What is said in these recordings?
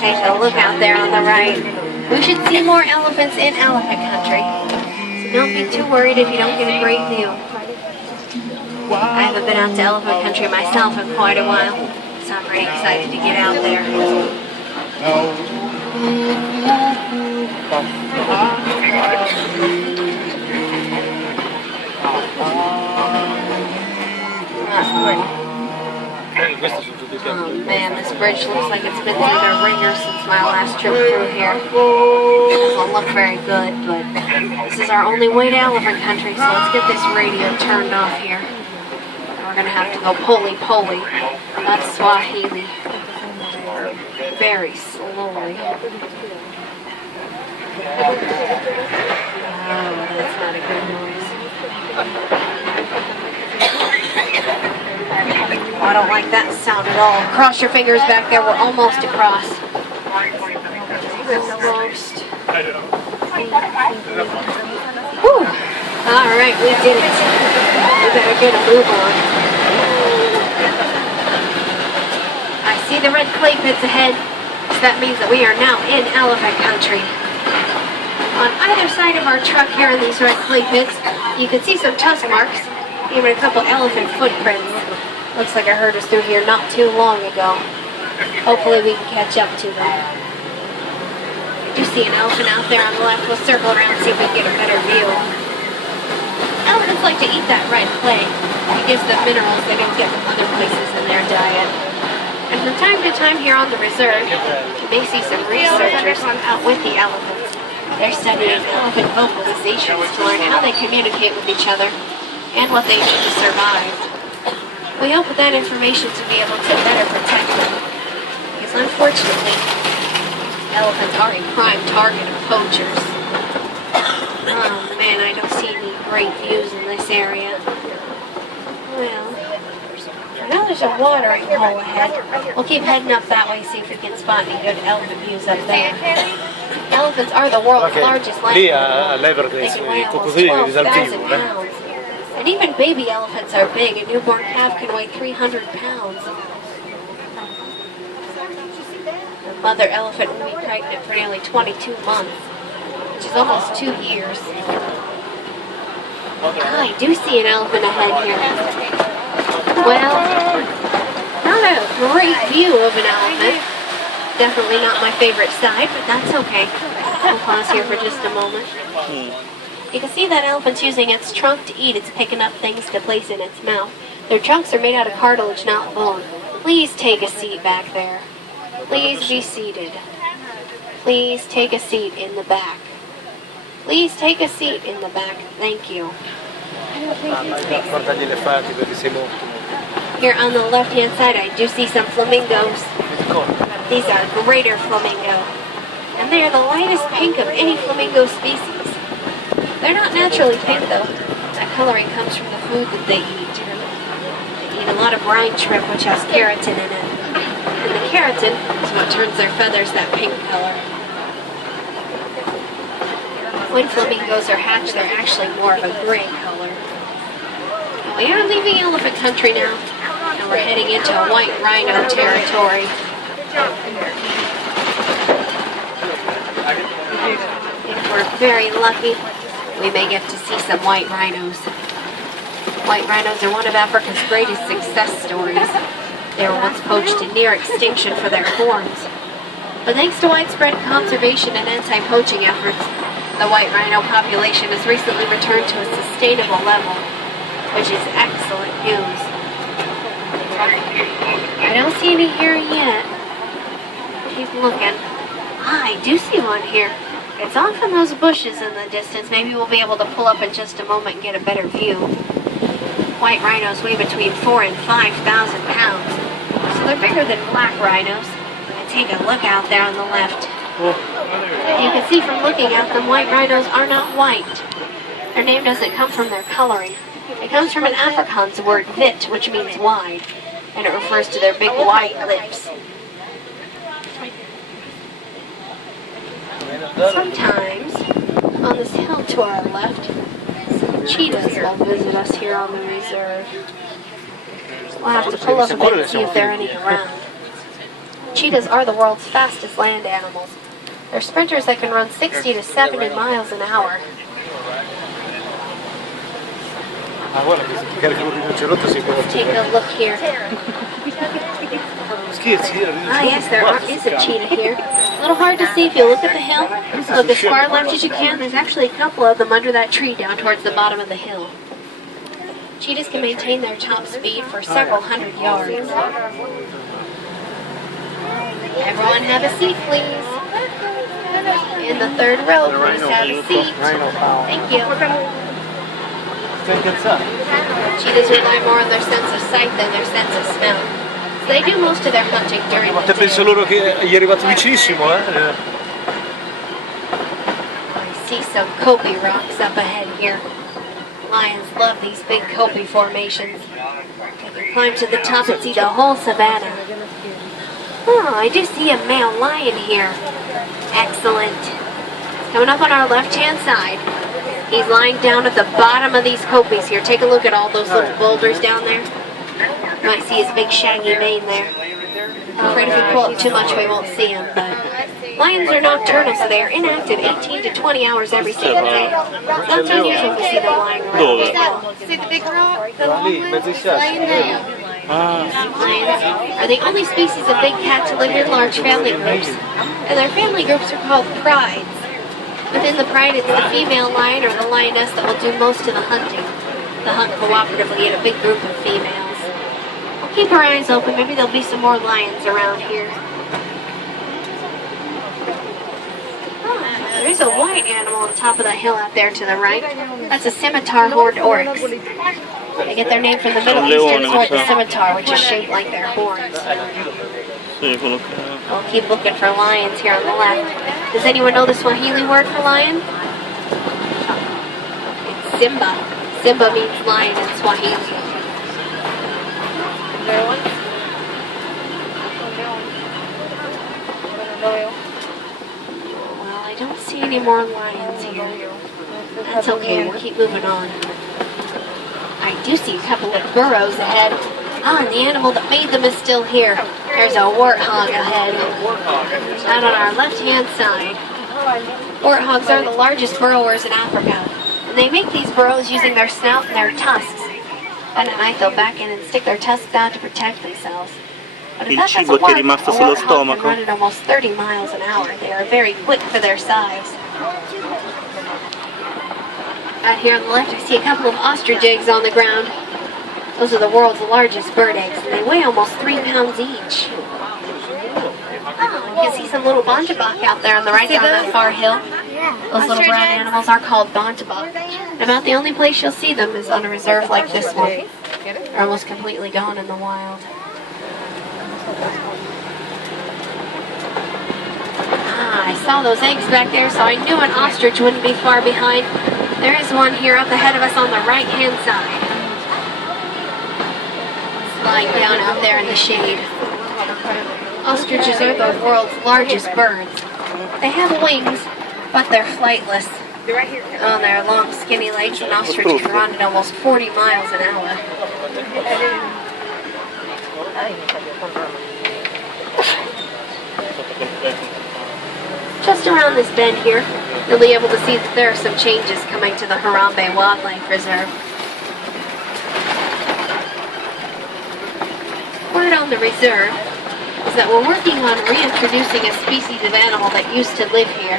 Take a look out there on the right. We should see more elephants in elephant country. So don't be too worried if you don't get a great view. I haven't been out to elephant country myself in quite a while, so I'm pretty excited to get out there. Oh man, this bridge looks like it's been through the ringer since my last trip through here. It doesn't look very good, but this is our only way to elephant country, so let's get this radio turned off here. We're gonna have to go poli-poli. That's Swahili. Very slowly. Oh, that's not a good noise. Oh, I don't like that sound at all. Cross your fingers back there. We're almost across. Almost. Whew. Alright, we did it. We better get a move on. I see the red clay pits ahead. So that means that we are now in elephant country. On either side of our truck here in these red clay pits, you can see some tusk marks, even a couple elephant footprints. Looks like I heard us through here not too long ago. Hopefully we can catch up to them. I do see an elephant out there on the left. We'll circle around and see if we can get a better view. Elephants like to eat that red clay. It gives them minerals they don't get from other places in their diet. And from time to time here on the reserve, you may see some researchers out with the elephants. They're studying elephant vocalizations to learn how they communicate with each other and what they need to survive. We hope with that information to be able to better protect them. Because unfortunately, elephants are a prime target of poachers. Oh man, I don't see any great views in this area. Well, I know there's a watering hole ahead. We'll keep heading up that way, see if we can spot any good elephant views up there. Elephants are the world's largest land animal. They can weigh almost 12,000 pounds. And even baby elephants are big. A newborn calf can weigh 300 pounds. The mother elephant will be pregnant for nearly 22 months, which is almost 2 years. I do see an elephant ahead here. Well, not a great view of an elephant. Definitely not my favorite side, but that's okay. I'll pause here for just a moment. You can see that elephant's using its trunk to eat. It's picking up things to place in its mouth. Their trunks are made out of cartilage, not bone. Please take a seat back there. Please be seated. Please take a seat in the back. Please take a seat in the back. Thank you. Here on the left-hand side, I do see some flamingos. These are greater flamingo. And they are the lightest pink of any flamingo species. They're not naturally pink though. That coloring comes from the food that they eat. They eat a lot of brine shrimp, which has keratin in it. And the keratin is what turns their feathers that pink color. When flamingos are hatched, they're actually more of a gray color. We are leaving elephant country now, and we're heading into white rhino territory. If we're very lucky, we may get to see some white rhinos. White rhinos are one of Africa's greatest success stories. They were once poached to near extinction for their horns. But thanks to widespread conservation and anti-poaching efforts, the white rhino population has recently returned to a sustainable level, which is excellent news. I don't see any here yet. Keep looking. I do see one here. It's off in those bushes in the distance. Maybe we'll be able to pull up in just a moment and get a better view. White rhinos weigh between 4,000 and 5,000 pounds, so they're bigger than black rhinos. And take a look out there on the left. You can see from looking at them, white rhinos are not white. Their name doesn't come from their coloring. It comes from an Afrikaans word, wit, which means wide, and it refers to their big white lips. Sometimes, on this hill to our left, some cheetahs will visit us here on the reserve. We'll have to pull up a bit and see if there are any around. cheetahs are the world's fastest land animals. They're sprinters that can run 60 to 70 miles an hour. Take a look here. Ah, yes, there is a cheetah here. A little hard to see if you look at the hill. Look as far left as you can. There's actually a couple of them under that tree down towards the bottom of the hill. Cheetahs can maintain their top speed for several hundred yards. Everyone have a seat, please. In the third row, please have a seat. Thank you. Cheetahs rely more on their sense of sight than their sense of smell. So they do most of their hunting during the day. Penso loro che gli è arrivato vicinissimo, I see some kopje rocks up ahead here. Lions love these big kopje formations. They can climb to the top and see the whole savanna. Oh, I do see a male lion here. Excellent. Coming up on our left-hand side. He's lying down at the bottom of these kopjes here. Take a look at all those little boulders down there. You might see his big shaggy mane there. I'm afraid if we pull up too much we won't see him, but lions are nocturnal, so they are inactive 18 to 20 hours every single day. Not so unusual to see them lying around. See the big rock? The long one? It's laying there. Lions are the only species of big cat to live in large family groups, and their family groups are called prides. Within the pride, it's the female lion or the lioness that will do most of the hunting. They hunt cooperatively in a big group of females. We'll keep our eyes open. Maybe there'll be some more lions around here. Oh, there's a white animal on top of that hill out there to the right. That's a scimitar horned oryx. They get their name from the Middle Eastern sword, the scimitar, which is shaped like their horns. We'll keep looking for lions here on the left. Does anyone know the Swahili word for lion? It's Simba. Simba means lion in Swahili. Well, I don't see any more lions here. That's okay, we'll keep moving on. I do see a couple of burrows ahead. Ah, and the animal that made them is still here. There's a warthog ahead. Out on our left-hand side. Warthogs are the largest burrowers in Africa. And they make these burrows using their snout and their tusks. And at night they'll back in and stick their tusks out to protect themselves. But if that's a warthog can run at almost 30 miles an hour. They are very quick for their size. Out here on the left, I see a couple of ostrich eggs on the ground. Those are the world's largest bird eggs, and they weigh almost 3 pounds each. Oh, you can see some little bontebok out there on the right down that far hill. Those little brown animals are called bontebok. And about the only place you'll see them is on a reserve like this one. They're almost completely gone in the wild. Ah, I saw those eggs back there, so I knew an ostrich wouldn't be far behind. There is one here up ahead of us on the right-hand side. Lying down out there in the shade. Ostriches are the world's largest birds. They have wings, but they're flightless. On their long, skinny legs, an ostrich can run at almost 40 miles an hour. Just around this bend here, you'll be able to see that there are some changes coming to the Harambe Wildlife Reserve. Word on the reserve is that we're working on reintroducing a species of animal that used to live here,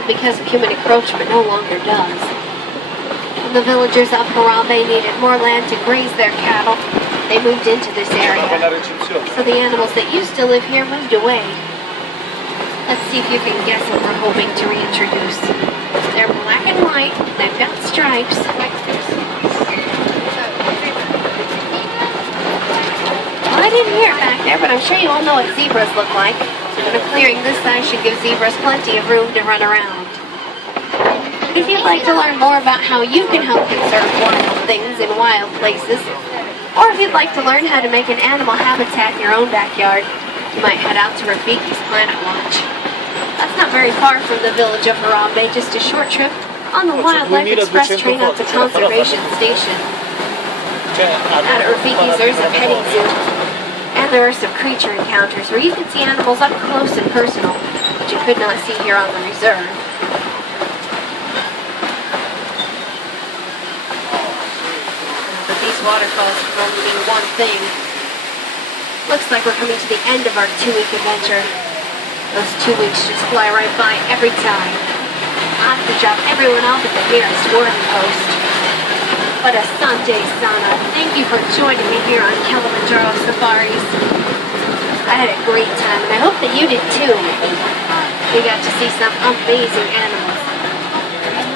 but because of human encroachment no longer does. When the villagers of Harambe needed more land to graze their cattle, they moved into this area. So the animals that used to live here moved away. Let's see if you can guess what we're hoping to reintroduce. They're black and white, they've got stripes. Well, I didn't hear it back there, but I'm sure you all know what zebras look like. And a clearing this size should give zebras plenty of room to run around. If you'd like to learn more about how you can help conserve wild things in wild places, or if you'd like to learn how to make an animal habitat in your own backyard, you might head out to Rafiki's Planet Watch. That's not very far from the village of Harambe, just a short trip on the Wildlife Express train out to Conservation Station. At Rafiki's, there's a petting zoo. And there are some creature encounters where you can see animals up close and personal, which you could not see here on the reserve. But these waterfalls can only mean one thing. Looks like we're coming to the end of our 2-week adventure. Those 2 weeks just fly right by every time. I have to drop everyone off at the nearest warden post. But Asante Sana, thank you for joining me here on Kilimanjaro Safaris. I had a great time, and I hope that you did too. We got to see some amazing animals.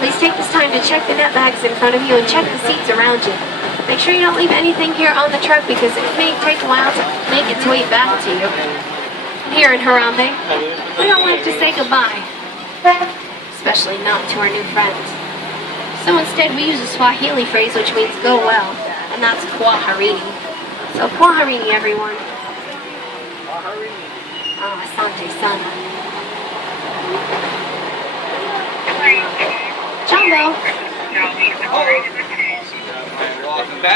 Please take this time to check the net bags in front of you and check the seats around you. Make sure you don't leave anything here on the truck because it may take a while to make its way back to you. Here in Harambe, we don't like to say goodbye, especially not to our new friends. So instead we use a Swahili phrase which means go well, and that's kwaherini. So kwaherini everyone. Ah, asante sana. Jumbo. Welcome back.